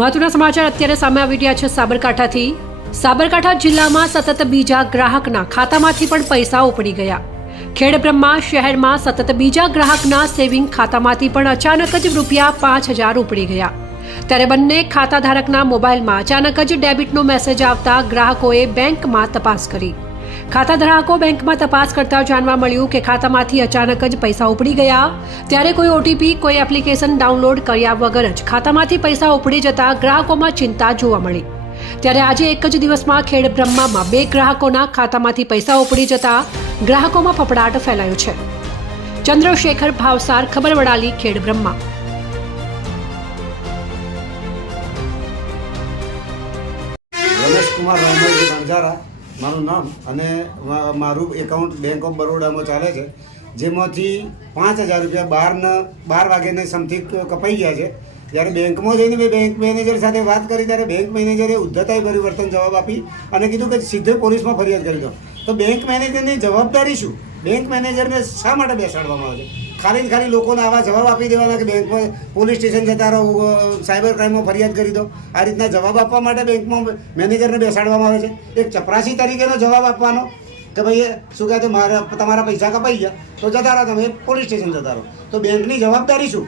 મહત્વના સમાચાર અત્યારે સામે આવી રહ્યા છે સાબરકાંઠાથી। સાબરકાંઠા જિલ્લામાં સતત બીજા ગ્રાહકના ખાતામાંથી પણ પૈસા ઉપડી ગયા। ખેડબ્રહ્મા શહેરમાં સતત બીજા ગ્રાહકના સેવિંગ ખાતામાંથી પણ અચાનક જ રૂપિયા 5000 ઉપડી ગયા। ત્યારે બંને ખાતાધારકના મોબાઈલમાં અચાનક જ ડેબિટનો મેસેજ આવતા ગ્રાહકોએ બેંકમાં તપાસ કરી। ખાતાધારકો બેંકમાં તપાસ કરતા જાણવા મળ્યું કે ખાતામાંથી અચાનક જ પૈસા ઉપડી ગયા। ત્યારે કોઈ ઓટીપી કોઈ એપ્લિકેશન ડાઉનલોડ કર્યા વગર જ ખાતામાંથી પૈસા ઉપડી જતા ગ્રાહકોમાં ચિંતા જોવા મળી। ત્યારે આજે એક જ દિવસમાં ખેડબ્રહ્મામાં 2 ગ્રાહકોના ખાતામાંથી પૈસા ઉપડી જતા ગ્રાહકોમાં ફફડાટ ફેલાયો છે। ચંદ્રશેખર ભાવસાર, ખબર વડાલી, ખેડબ્રહ્મા। રમેશ કુમાર રામજી ગણજારા મારું નામ અને મારું એકાઉન્ટ બેંક ઓફ બરોડામાં ચાલે છે, જેમાંથી 5000 રૂપિયા 12 વાગ્યાને સમથિંગ કપાઈ ગયા છે। જ્યારે બેંકમાં જઈને મેં બેંક મેનેજર સાથે વાત કરી ત્યારે બેંક મેનેજરે ઉદ્ધતાઈ પરિવર્તન જવાબ આપી અને કીધું કે સીધે પોલીસમાં ફરિયાદ કરી દો। તો બેંક મેનેજરની જવાબદારી શું? બેંક મેનેજરને શા માટે બેસાડવામાં આવે છે? ખાલી ને ખાલી લોકોને આવા જવાબ આપી દેવાના કે બેંકમાં પોલીસ સ્ટેશન જતા રહો, સાયબર ક્રાઇમમાં ફરિયાદ કરી દો। આ રીતના જવાબ આપવા માટે બેંકમાં મેનેજરને બેસાડવામાં આવે છે। એક ચપરાસી તરીકેનો જવાબ આપવાનો કે ભાઈ શું કહે છે, તમારા પૈસા કપાઈ ગયા તો જતા રહો, તમે પોલીસ સ્ટેશન જતા રહો। તો બેંકની જવાબદારી શું?